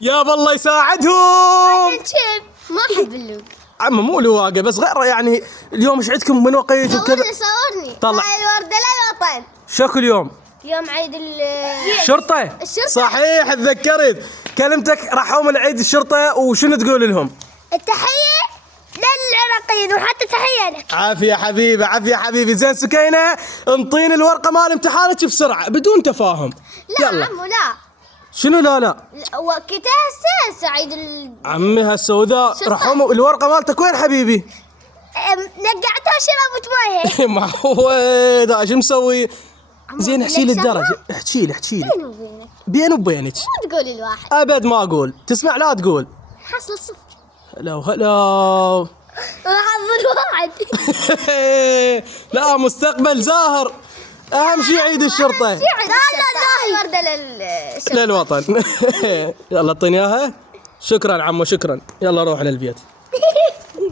يا بالله يساعدهم. ما احب اللوق. عم مو لواقه بس غير يعني اليوم ايش عندكم من وقيت وكذا؟ صورني طلع هاي الوردة للوطن. شكو اليوم؟ يوم عيد الشرطة. صحيح تذكرت كلمتك راحوا العيد الشرطة وشنو تقول لهم؟ التحية للعراقيين وحتى تحية لك. عافية حبيبي عافية حبيبي. زين سكينة انطيني الورقة مال امتحانك بسرعة بدون تفاهم. لا يلا. عمو لا. شنو لا؟ وقتها هسه عيد عمي هالسوداء رحموا الورقة مالتك وين حبيبي؟ نقعتها شربت مويه. ما هو ده شو مسوي؟ زين احكي لي الدرجة، احكي لي بيني وبينك. مو تقولي الواحد. ابد ما اقول، تسمع لا تقول. حصل صفر. هلا وحظ الواحد. لا مستقبل زاهر. اهم شيء عيد الشرطة. لا وردة للوطن. يلا اعطيني اياها. شكرا عمو شكرا. يلا روح للبيت.